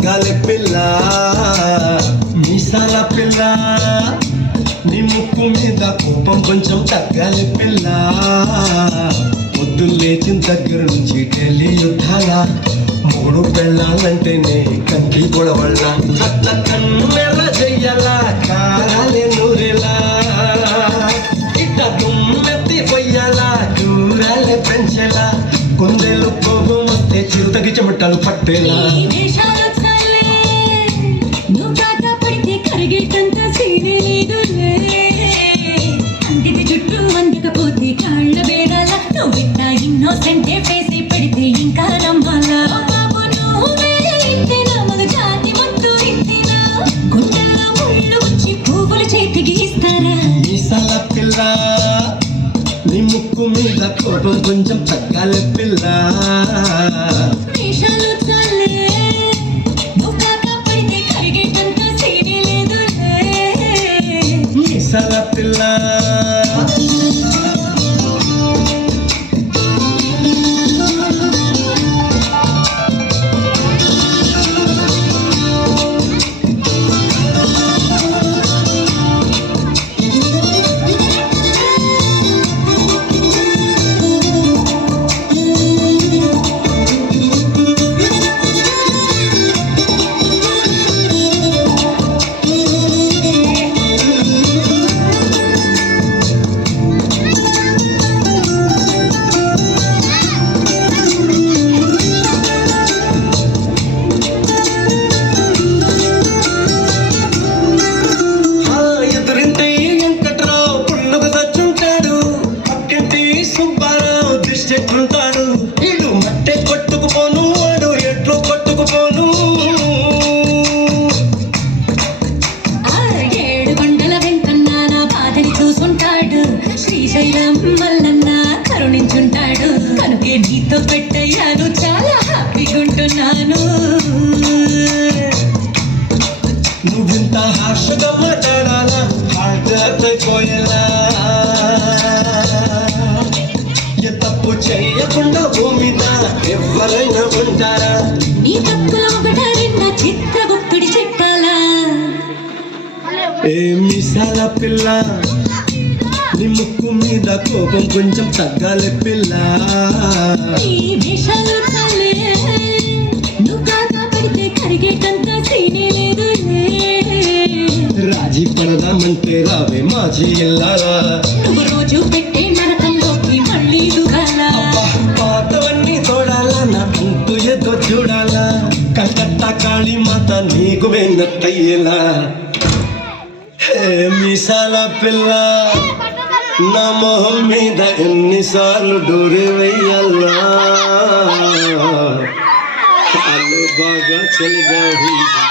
తగ్గాలి పిల్ల మీసాల పిల్ల నీ ముక్కు మీద కోపం కొంచెం తగ్గాలి పిల్ల పొద్దున్న లేచిన దగ్గర నుంచి ఢిల్లీ యుద్ధాల మూడు పెళ్ళాలంటేనే కంకి పొడవళ్ళ అట్ల కన్నెర చెయ్యాల కారాలే నూరెలా ఇట్ట దుమ్మెత్తి పొయ్యాల దూరాలే పెంచేలా కొందేలు కోపం వస్తే చిరుతకి చెమటలు పట్టేలా చుట్టూ అందకపోతే కాళ్ళ వేడాల నువ్విట్ట ఇన్నోసెంటే ఫేసి పెడితే ఇంకా నమ్మాలా పిల్ల నీ ముక్కు మీద కోపం కొంచెం తగ్గాలి పిల్ల మీసాల పిల్ల చెట్లుంటాడు ఇడు మట్టే కొట్టుకుపోను వాడు ఎట్లు కొట్టుకుపోను 7 కొండల వెంకన్న నా బాధని చూసుంటాడు శ్రీశైలం మల్లన్న కరుణించుంటాడు కనుకే నీతో పెట్టయ్యాను చాలా హ్యాపీగా ఉంటున్నాను నువ్వింత హార్షగా మాట్లాడాలా హార్ట్ కోయలా తప్పు చేయకుండా భూమిన ఎవరైనా ఉంటారా నీ తప్పులో ఒకట నిన్న చిత్రగుప్తుడి చెప్పాలా ఏ మీసాల పిల్ల నీ ముక్కు మీద కోపం కొంచెం తగ్గాలి పిల్ల నువ్వు కాకా పడితే కరిగేటంత సీనే లేదు రాజీ పడదామంటే రావే మాజీ ఇల్లారా నువ్వు రోజు పెట్టే నరకంలోకి మళ్ళీ పాతవన్నీ తోడాలా నా అంతు ఏదో చూడాలా కలకత్త కాళీ మాత నీకు వెన్నట్టయ్యేలా హే మీసాల పిల్ల నా మొహం మీద ఎన్నిసార్లు డోరే వెయ్యాలా బాగా చలిగా